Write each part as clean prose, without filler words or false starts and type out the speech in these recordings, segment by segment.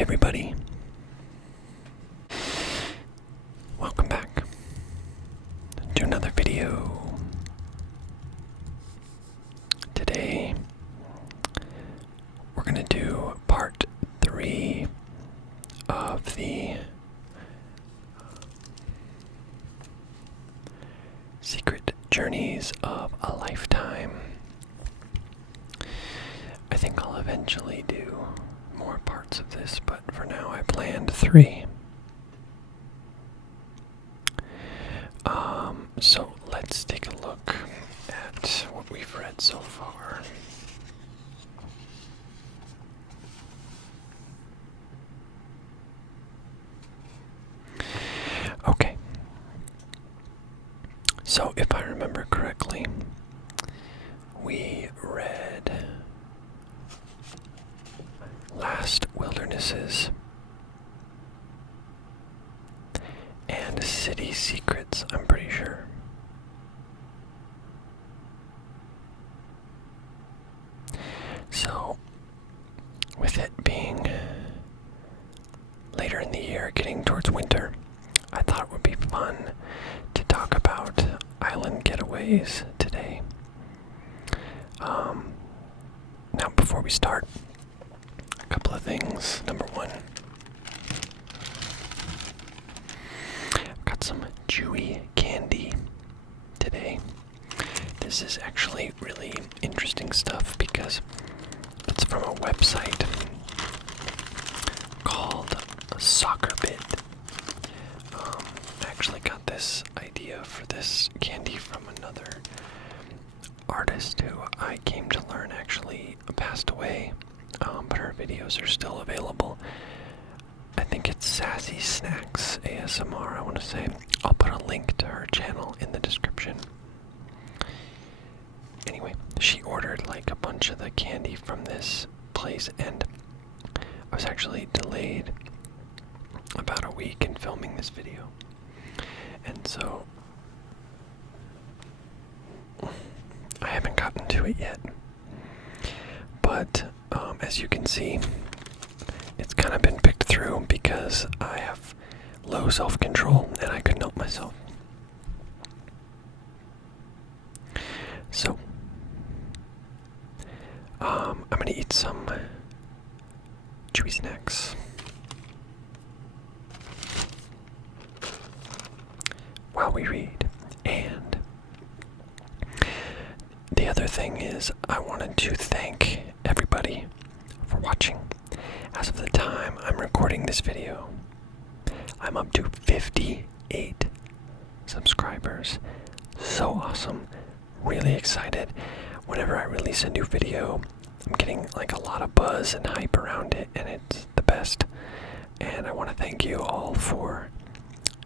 Hey everybody, welcome back to another video. Today we're going to do part 3 of the Secret Journeys of a Lifetime. I think I'll eventually do more parts of this, but for now I planned 3. So let's take a look at what we've read so far. Okay. So if I remember correctly, we read Last Wildernesses and City Secrets, I'm pretty sure. So, with it being later in the year, getting towards winter, I thought it would be fun to talk about Island Getaways today. Now, before we start, a couple of things. Number one, I've got some Chewy candy today. This is actually really interesting stuff because it's from a website called SoccerBit. I actually got this idea for this candy from another artist who I came to learn actually passed away, but her videos are still available. I think it's Sassy Snacks ASMR, I want to say. I'll put a link to her channel in the description. Anyway, she ordered like a bunch of the candy from this place, and I was actually delayed about a week in filming this video. And so I haven't gotten to it yet. But as you can see, it's kind of been picked through because I have low self-control and I couldn't help myself. So I'm gonna eat some chewy snacks while we read. And the other thing is, I wanted to thank everybody for watching. As of the time I'm recording this video, I'm up to 58 subscribers. So awesome. Really excited. Whenever I release a new video, I'm getting like a lot of buzz and hype around it, and it's the best. And I want to thank you all for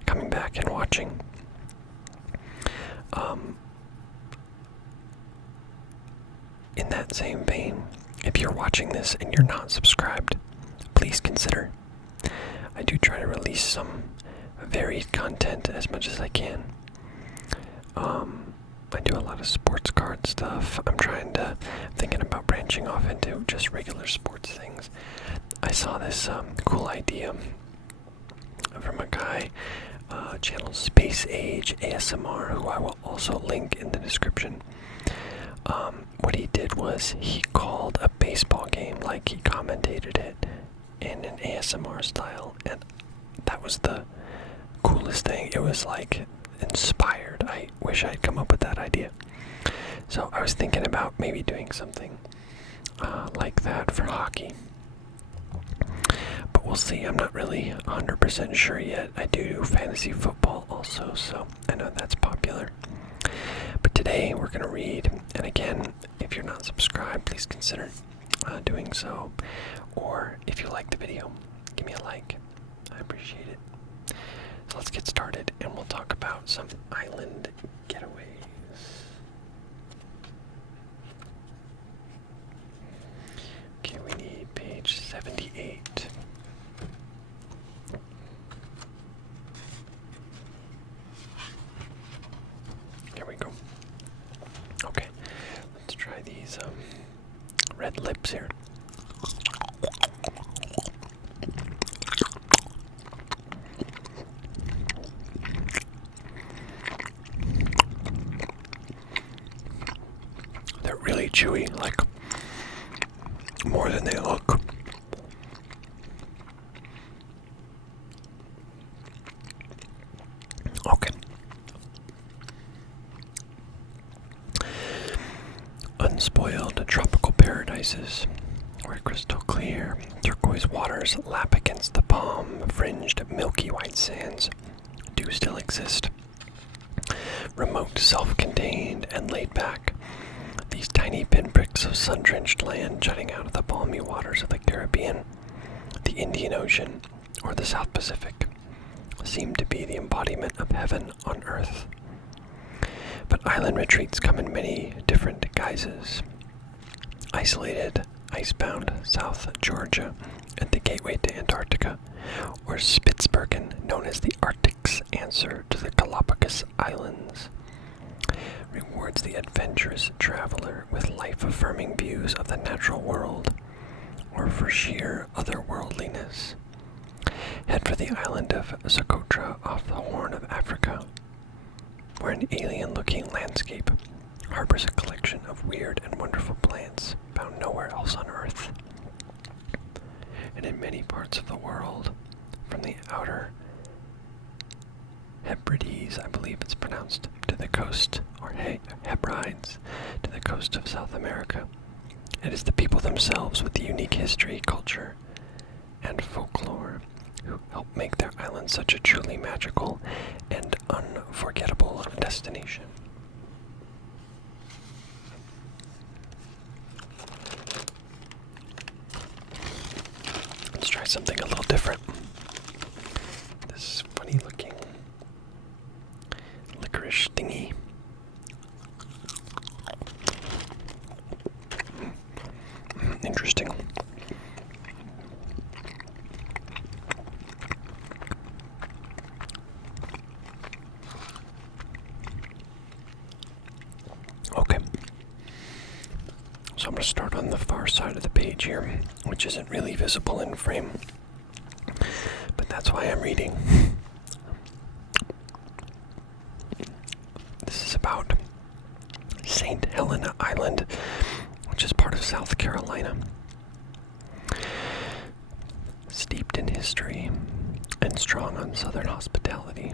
coming back and watching. In that same vein, if you're watching this and you're not subscribed, please consider. I do try to release some varied content as much as I can. I do a lot of sports card stuff. I'm thinking about branching off into just regular sports things. I saw this cool idea from a guy, channel Space Age ASMR, who I will also link in the description. What he did was he called a baseball game, like he commentated it in an ASMR style, and that was the coolest thing. It was like inspired. I wish I'd come up with that idea. So I was thinking about maybe doing something like that for hockey. But we'll see. I'm not really 100% sure yet. I do fantasy football also, so I know that's popular. But today we're going to read, and again, if you're not subscribed, please consider doing so. Or if you like the video, give me a like. I appreciate it. So let's get started, and we'll talk about some Island Getaways. Okay, we need page 78. Here we go. Okay, let's try these red lips here. chewy, like more than they look. Okay. Unspoiled tropical paradises where crystal clear turquoise waters lap against the palm-fringed milky white sands do still exist. Remote, self-contained, and laid back, these tiny pinpricks of sun-drenched land jutting out of the balmy waters of the Caribbean, the Indian Ocean, or the South Pacific seem to be the embodiment of heaven on earth. But island retreats come in many different guises. Isolated, icebound South Georgia at the gateway to Antarctica, or Spitsbergen, known as the Arctic's answer to the Galapagos Islands, rewards the adventurous traveler with life-affirming views of the natural world, or for sheer otherworldliness. Head for the island of Socotra off the Horn of Africa, where an alien-looking landscape harbors a collection of weird and wonderful plants found nowhere else on Earth. And in many parts of the world, from the outer Hebrides, I believe it's pronounced, to the coast, or Hebrides, to the coast of South America, it is the people themselves with the unique history, culture, and folklore who help make their island such a truly magical and unforgettable destination. Let's try something a little different. This funny looking licorice thingy. Interesting. Okay. So I'm going to start on the far side of the page here, which isn't really visible in frame, but that's why I'm reading. This is about St. Helena Island, which is part of South Carolina. Steeped in history and strong on Southern hospitality,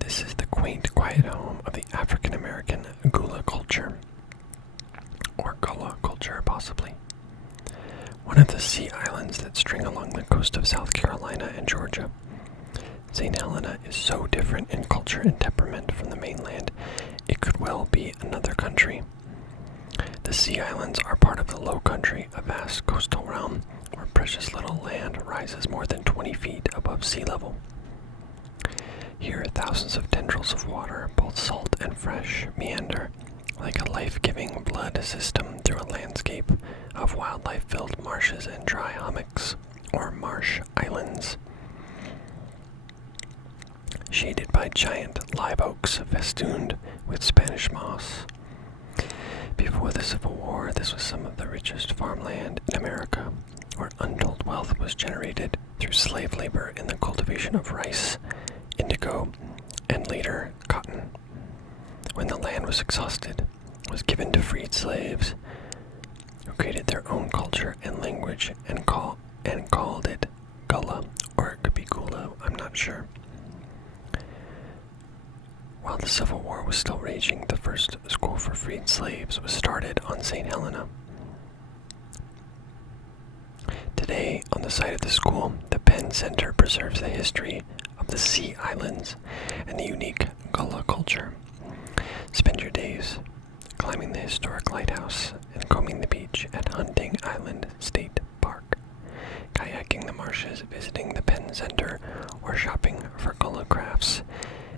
this is the quaint, quiet home of the African-American Gullah culture, or Gullah culture, possibly. One of the sea islands that string along the coast of South Carolina and Georgia, St. Helena is so different in culture and temperament from the mainland, it could well be another country. The sea islands are part of the Low Country, a vast coastal realm where precious little land rises more than 20 feet above sea level. Here, thousands of tendrils of water, both salt and fresh, meander like a life-giving blood system through a landscape of wildlife-filled marshes and dry hummocks, or marsh islands. Shaded by giant live oaks festooned with Spanish moss. Before the Civil War, this was some of the richest farmland in America, where untold wealth was generated through slave labor in the cultivation of rice, indigo, and later cotton. When the land was exhausted, it was given to freed slaves, who created their own culture and language and called it Gullah, or it could be Gula, I'm not sure. While the Civil War was still raging, the first school for freed slaves was started on St. Helena. Today, on the site of the school, the Penn Center preserves the history of the Sea Islands and the unique Gullah culture. Spend your days climbing the historic lighthouse and combing the beach at Hunting Island State Park, kayaking the marshes, visiting the Penn Center, or shopping for Gullah crafts,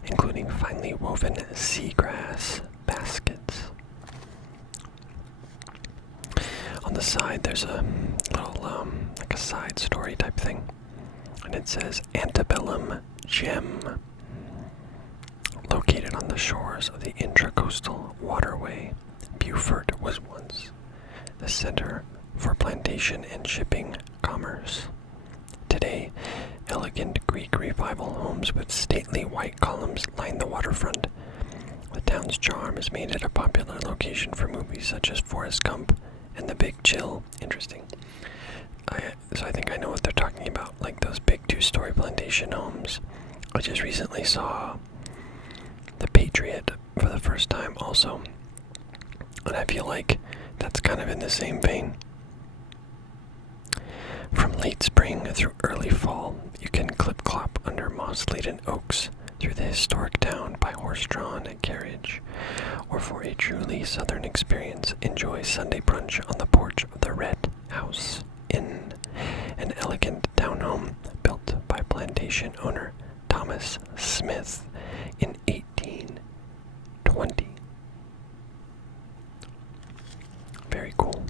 including finely woven seagrass baskets. On the side, there's a little, like a side story type thing, and it says Antebellum Gem. Located on the shores of the Intracoastal Waterway, Beaufort was once the center for plantation and shipping commerce. Today, elegant Greek revival homes with stately white columns line the waterfront. The town's charm has made it a popular location for movies such as Forrest Gump and The Big Chill. Interesting. So I think I know what they're talking about, like those big two-story plantation homes. I just recently saw The Patriot for the first time also, and I feel like that's kind of in the same vein. From late spring through early fall, you can clip-clop under moss-laden oaks through the historic town by horse-drawn carriage, or for a truly southern experience, enjoy Sunday brunch on the porch of the Red House Inn, an elegant townhome built by plantation owner Thomas Smith in 1820. Very cool.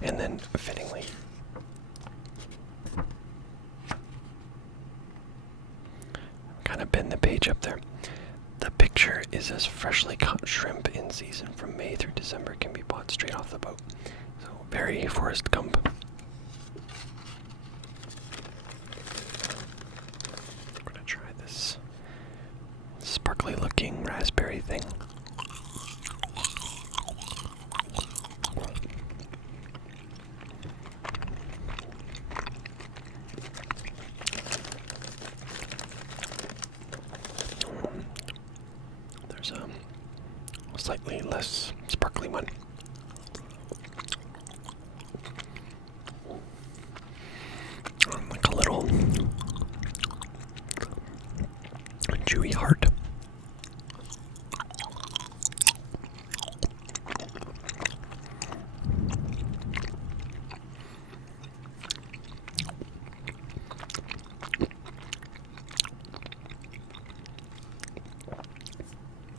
And then, fittingly, kind of bend the page up there. The picture is as freshly caught shrimp in season from May through December can be bought straight off the boat. So, very Forrest Gump. I'm gonna try this sparkly looking raspberry thing. There's a slightly less sparkly one. Like a little chewy heart.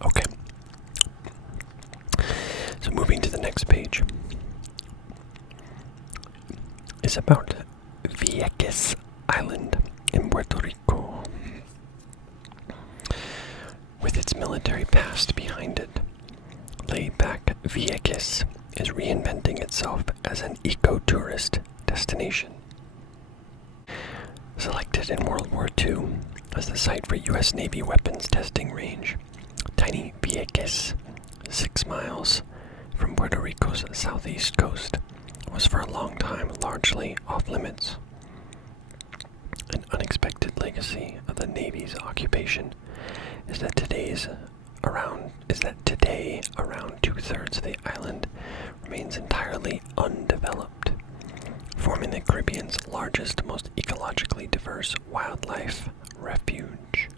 Okay. So moving to the next page is about Vieques Island in Puerto Rico. With its military past behind it, laid-back Vieques is reinventing itself as an eco-tourist destination. Selected in World War II as the site for U.S. Navy weapons testing range, tiny Vieques, 6 miles from Puerto Rico's southeast coast, was for a long time largely off-limits. An unexpected legacy of the Navy's occupation is that today around 2/3 of the island remains entirely undeveloped, forming the Caribbean's largest, most ecologically diverse wildlife refuge.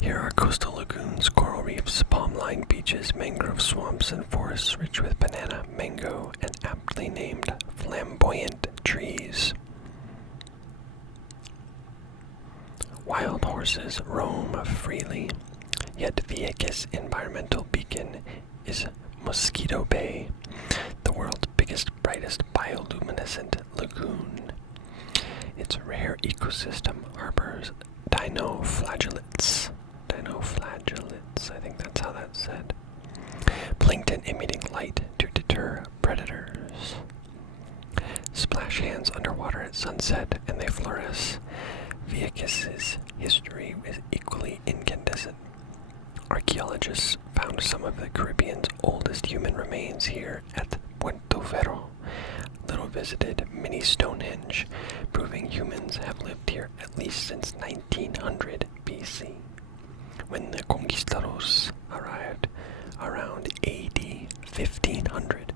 Here are coastal lagoons, coral reefs, palm-lined beaches, mangrove swamps, and forests rich with banana, mango, and aptly named flamboyant trees. Wild horses roam freely, yet Vieques' environmental beacon is Mosquito Bay, the world's biggest, brightest bioluminescent lagoon. Its rare ecosystem harbors dinoflagellates, I think that's how that's said, plankton emitting light to deter predators. Splash hands underwater at sunset and they fluoresce. Vieques' history is equally incandescent. Archaeologists found some of the Caribbean's oldest human remains here at Puerto Ferro, little visited mini Stonehenge, proving humans have lived here at least since 1900 BC, when the conquistadors arrived around AD 1500.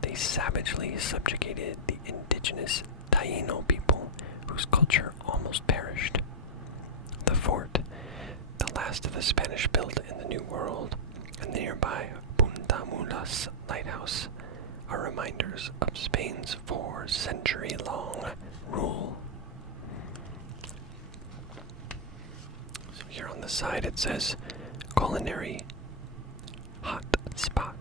They savagely subjugated the indigenous Taino people, whose culture almost perished. The fort, the last of the Spanish built in the New World, and the nearby Punta Mulas lighthouse are reminders of Spain's 4-century-long rule. So here on the side it says, culinary hot spot.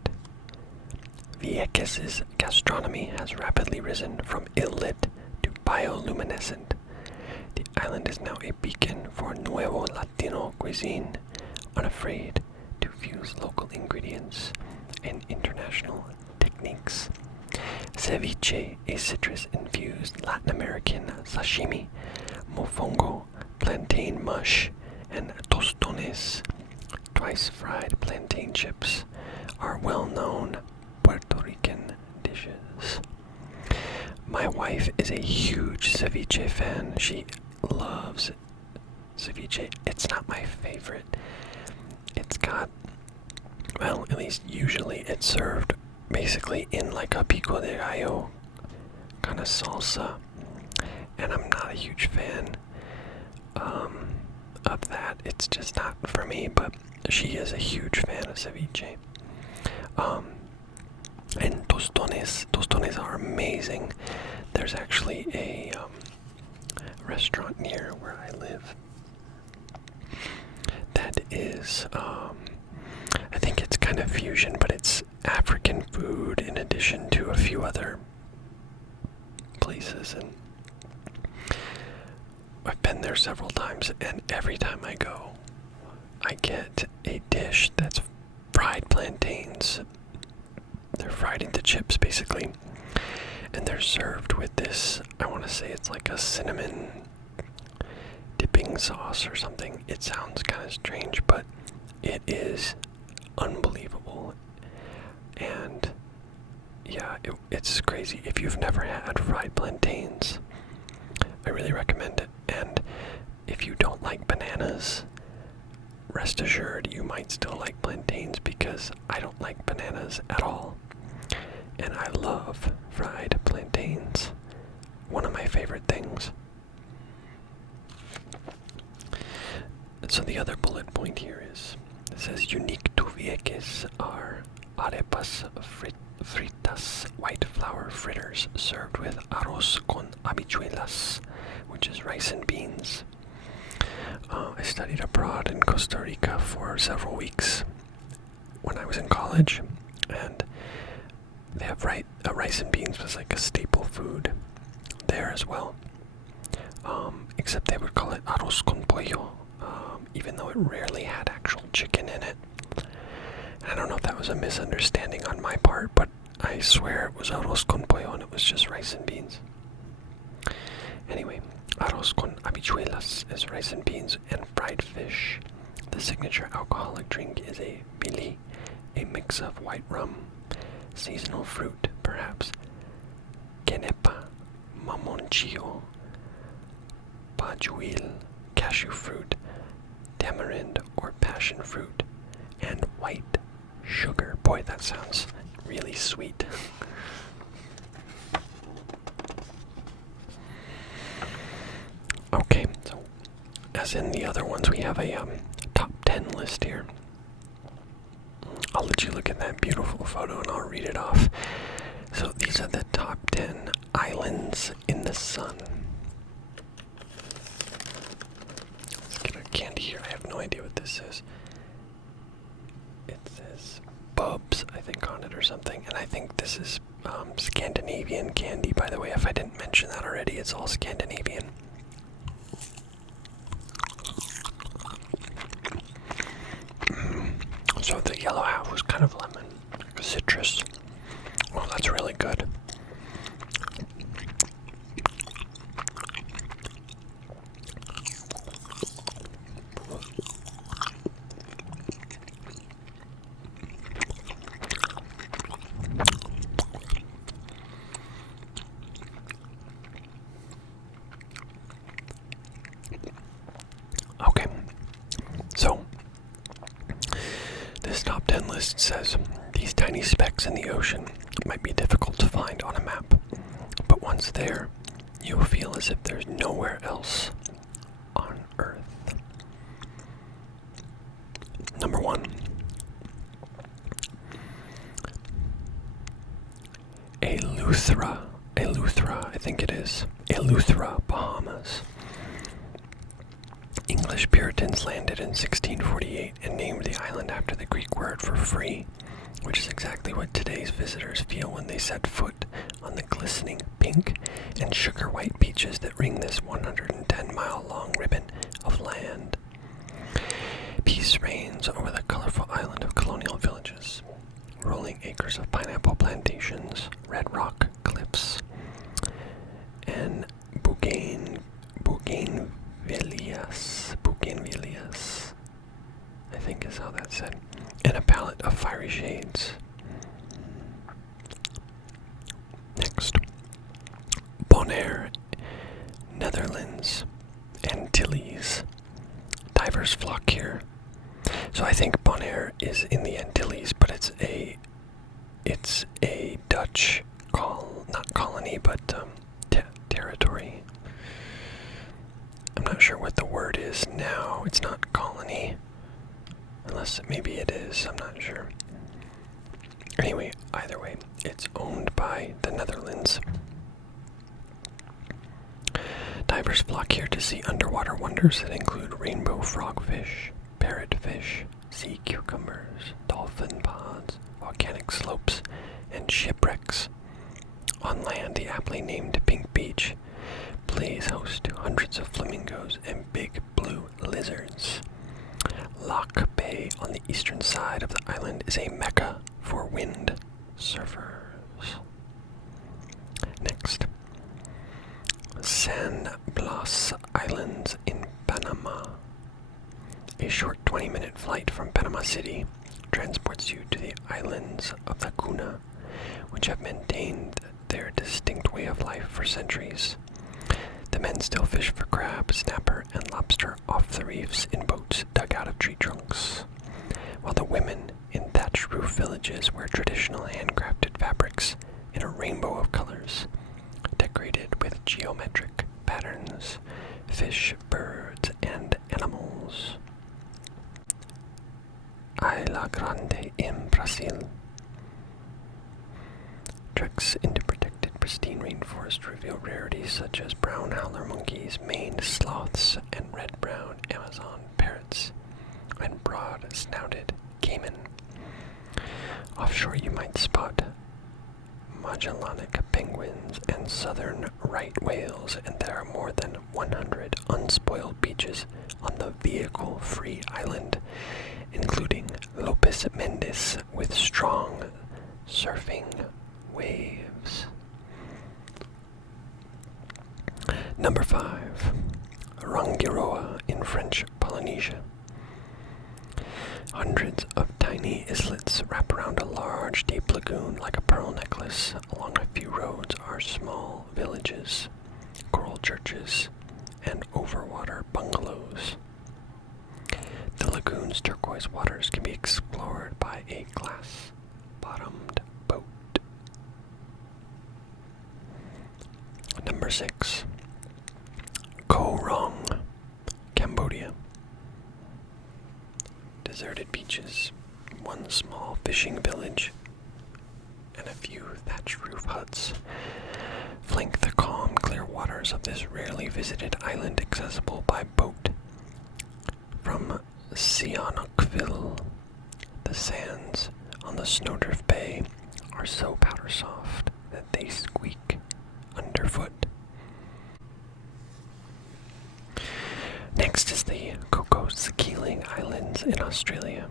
Vieques' gastronomy has rapidly risen from illit to bioluminescent. The island is now a beacon for Nuevo Latino cuisine, unafraid to fuse local ingredients and international techniques. ceviche, a citrus-infused Latin American sashimi, mofongo, plantain mush, and tostones, twice-fried plantain chips, are well-known Puerto Rican dishes. My wife is a huge ceviche fan. She loves ceviche. It's not my favorite. It's got, well, at least usually it's served basically in like a pico de gallo kind of salsa, and I'm not a huge fan of that. It's just not for me, but she is a huge fan of ceviche. And tostones are amazing. There's actually a restaurant near where I live that is, I think it's kind of fusion, but it's African food in addition to a few other places, and I've been there several times, and every time I go, I get a dish that's fried plantains. They're fried into chips, basically, and they're served with this, I want to say it's like a cinnamon dipping sauce or something. It sounds kind of strange, but it is unbelievable. And yeah, it's crazy. If you've never had fried plantains, I really recommend it. And if you don't like bananas, rest assured you might still like plantains, because I don't like bananas at all. And I love fried plantains. One of my favorite things. So the other bullet point here is, it says unique to Vieques are arepas fritas, white flour fritters served with arroz con habichuelas, which is rice and beans. I studied abroad in Costa Rica for several weeks when I was in college, and they have rice and beans was like a staple food there as well. Except they would call it arroz con pollo, even though it rarely had actual chicken in it. And I don't know if that was a misunderstanding on my part, but I swear it was arroz con pollo and it was just rice and beans. Anyway, arroz con habichuelas is rice and beans and fried fish. The signature alcoholic drink is a bili, a mix of white rum, seasonal fruit, perhaps quenepa, mamonchillo, pajuil, cashew fruit, tamarind or passion fruit, and white sugar. Boy, that sounds really sweet. Okay, so as in the other ones, we have a top 10 list here. I'll let you look at that beautiful photo and I'll read it off. So these are the top 10 islands in the sun. Let's get a candy here. I have no idea what this is. It says Bubs, I think, on it or something. And I think this is Scandinavian candy, by the way. If I didn't mention that already, it's all Scandinavian. So the yellow half was kind of lemon, citrus. Oh, that's really good. Okay, so this top 10 list says these tiny specks in the ocean might be difficult to find on a map, but once there, you'll feel as if there's nowhere else on Earth. Number 1. Eleuthera, I think it is. Eleuthera, Bahamas. English Puritans landed in 1648 and named the island after the Greek word for free, which is exactly what today's visitors feel when they set foot on the glistening pink and sugar white beaches that ring this 110-mile-long ribbon of land. Peace reigns over the colorful island of colonial villages. Rolling acres of pineapple plantations, red rock think is how that's said. And a palette of fiery shades. Next. Bonaire, Netherlands, Antilles. Divers flock here. So I think Bonaire is in the Antilles, but it's a Dutch not colony, but territory. I'm not sure what the word is now. It's not colony, unless maybe it is. I'm not sure. Anyway, either way, it's owned by the Netherlands. Divers flock here to see underwater wonders that include rainbow frogfish, parrotfish, sea cucumbers, dolphin pods, volcanic slopes, and shipwrecks. On land, the aptly named Pink Beach plays host to hundreds of flamingos and big blue lizards. Loch Bay on the eastern side of the island is a mecca for wind surfers. Next, San Blas Islands in Panama. A short 20-minute flight from Panama City transports you to the islands of the Cuna, which have maintained their distinct way of life for centuries. The men still fish for crab, snapper, and lobster off the reefs in boats dug out of tree trunks, while the women in thatched roof villages wear traditional handcrafted fabrics in a rainbow of colors, decorated with geometric patterns, fish, birds, and animals. Ilha Grande in Brazil. Treks into protected pristine rainforest reveal rarities such as brown howler monkeys, maned sloths, and red-brown Amazon parrots, and broad-snouted caiman. Offshore you might spot Magellanic penguins and southern right whales, and there are more than 100 unspoiled beaches on the vehicle-free island, including Lopez Mendes with strong surfing waves. Number 5. Rangiroa in French Polynesia. Hundreds of tiny islets wrap around a large, deep lagoon like a pearl necklace. Along a few roads are small villages, coral churches, and overwater bungalows. The lagoon's turquoise waters can be explored by a glass-bottomed boat. Number 6. Koh Rong, Cambodia. Deserted beaches, one small fishing village, and a few thatched roof huts flank the calm, clear waters of this rarely visited island, accessible by boat from Sihanoukville. The sands on the Snowdrift Bay are so powder soft that they squeak underfoot. Next is the Cocos-Keeling Islands in Australia.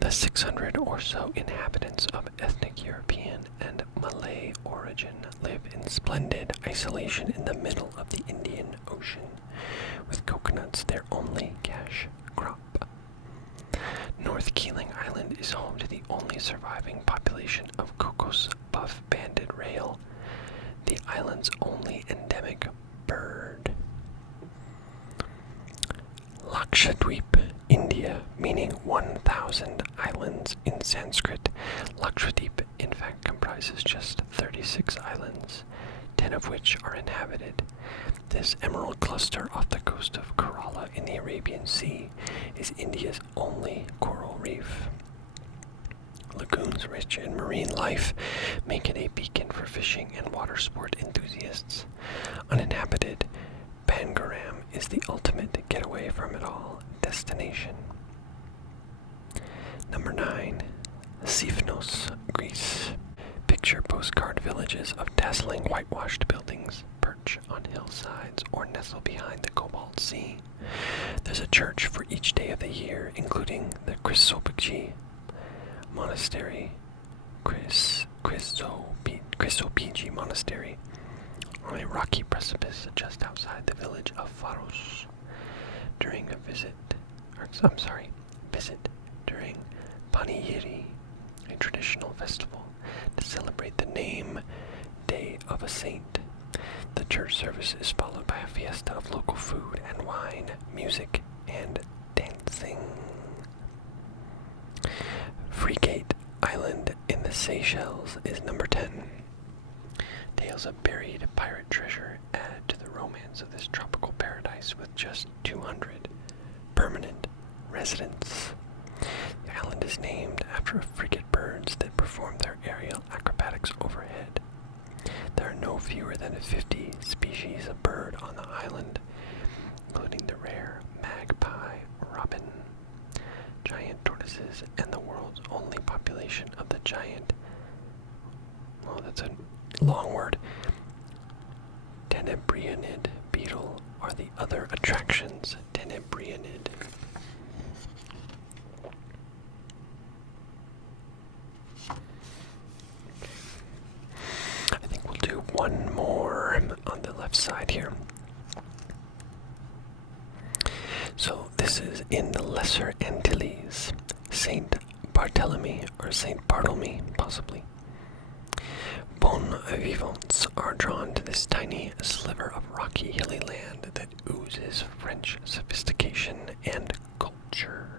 The 600 or so inhabitants of ethnic European and Malay origin live in splendid isolation in the middle of the Indian Ocean, with coconuts their only cash crop. North Keeling Island is home to the only surviving population of Cocos buff-banded rail, the island's only endemic bird. Lakshadweep, India, meaning 1,000 islands in Sanskrit. Lakshadweep, in fact, comprises just 36 islands, 10 of which are inhabited. This emerald cluster off the coast of Kerala in the Arabian Sea is India's only coral reef. Lagoons rich in marine life make it a beacon for fishing and water sport enthusiasts. Uninhabited, Pangaram is the ultimate getaway from it all destination. Number 9. Sifnos, Greece. Picture postcard villages of dazzling whitewashed buildings perch on hillsides or nestle behind the Cobalt Sea. There's a church for each day of the year, including the Chrysopigi Monastery, Chrysopigi Monastery, on a rocky precipice just outside the village of Faros. During a Paniyiri, a traditional festival to celebrate the name day of a saint. The church service is followed by a fiesta of local food and wine, music, and dancing. Frigate Island in the Seychelles is number 10. Tales of buried pirate treasure add to the romance of this tropical paradise with just 200 permanent residents. The island is named after frigate birds that perform their aerial acrobatics overhead. There are no fewer than 50 species of bird on the island, including the rare magpie robin, giant tortoises, and the world's only population of the giant, oh, that's a long word, tenebrianid beetle are the other attractions. Tenebrianid. I think we'll do one more on the left side here. So this is in the Lesser Antilles, Saint Barthélemy or Saint Barthélemy, possibly. Bon vivants are drawn to this tiny sliver of rocky, hilly land that oozes French sophistication and culture.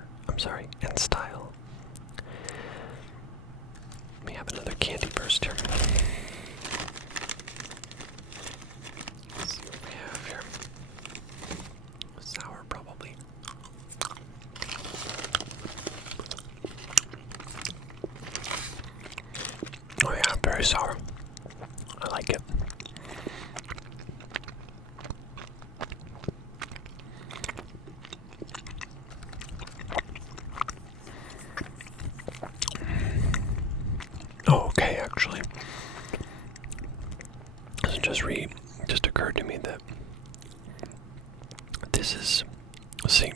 And style. We have another candy burst here. Let's see what we have here. Sour, probably. Oh yeah, very sour. I like it. Oh, okay, actually. This just occurred to me that this is St.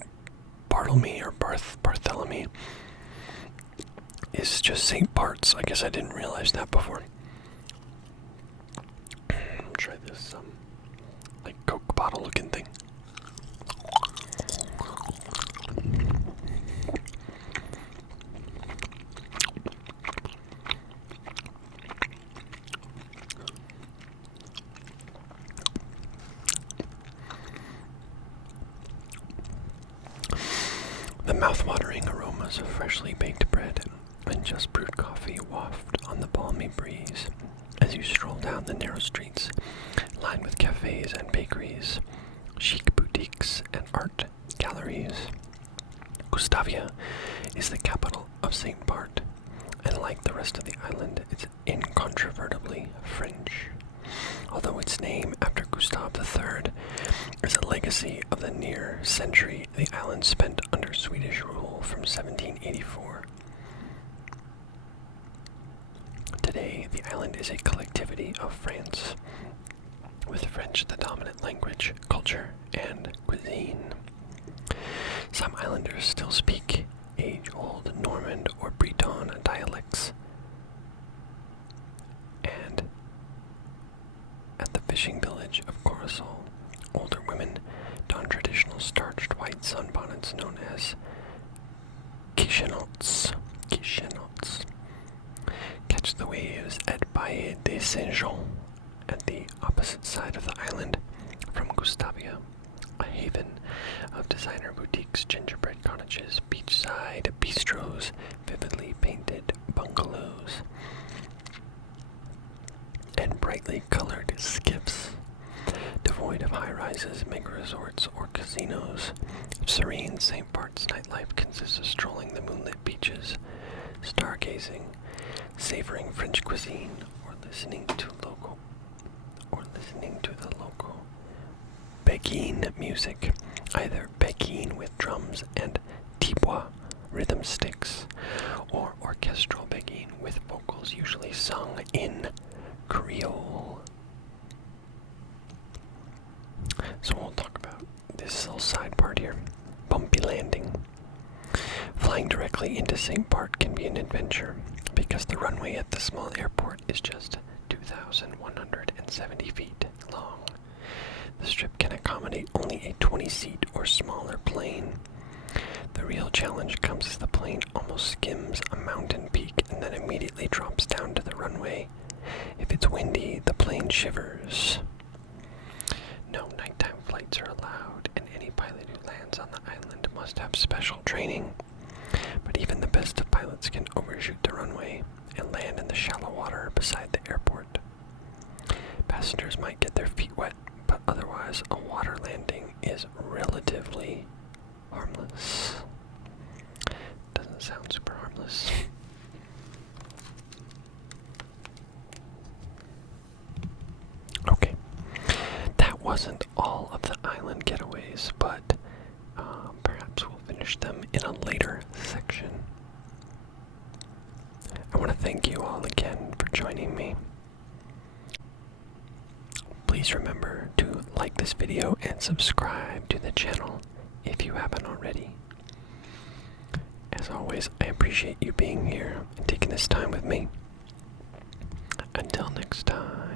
Barthélemy or Barthélemy is just St. Bart's. I guess I didn't realize that before. Try this like Coke bottle looking thing. The mouth-watering aromas of freshly baked bread and just brewed coffee waft on the balmy breeze as you stroll down the narrow streets lined with cafes and bakeries, chic boutiques, and art galleries. Gustavia is the capital of St. Bart, and like the rest of the island, it's incontrovertibly French. Although its name after Gustav III is a legacy of the near century the island spent under Swedish rule from 1784. Today, the island is a collectivity of France, with French the dominant language, culture, and cuisine. Some islanders still speak age-old Normand or Breton dialects, and at the fishing village of Coruscant, older women don traditional starched white sunbonnets known as quichenots. Catch the waves at Baie de Saint-Jean, at the opposite side of the island from Gustavia, a haven of designer boutiques, gingerbread cottages, beachside bistros, vividly painted bungalows, and brightly colored skiffs. Devoid of high-rises, mega resorts, or casinos, serene St. Bart's nightlife consists of strolling the moonlit beaches, stargazing, savoring French cuisine, or listening to the local béguine music, either béguine with drums and tibois rhythm sticks, or orchestral béguine with vocals usually sung in Creole. So we'll talk about this little side part here. Bumpy landing. Flying directly into St. Bart can be an adventure because the runway at the small airport is just 2,170 feet long. The strip can accommodate only a 20-seat or smaller plane. The real challenge comes as the plane almost skims a mountain peak and then immediately drops down to the runway. If it's windy, the plane shivers. No nighttime flights are allowed, and any pilot who lands on the island must have special training. But even the best of pilots can overshoot the runway and land in the shallow water beside the airport. Passengers might get their feet wet, but otherwise a water landing is relatively harmless. Doesn't sound super harmless. Okay, that wasn't all of the island getaways, but perhaps we'll finish them in a later section. I want to thank you all again for joining me. Please remember to like this video and subscribe to the channel if you haven't already. As always, I appreciate you being here and taking this time with me. Until next time.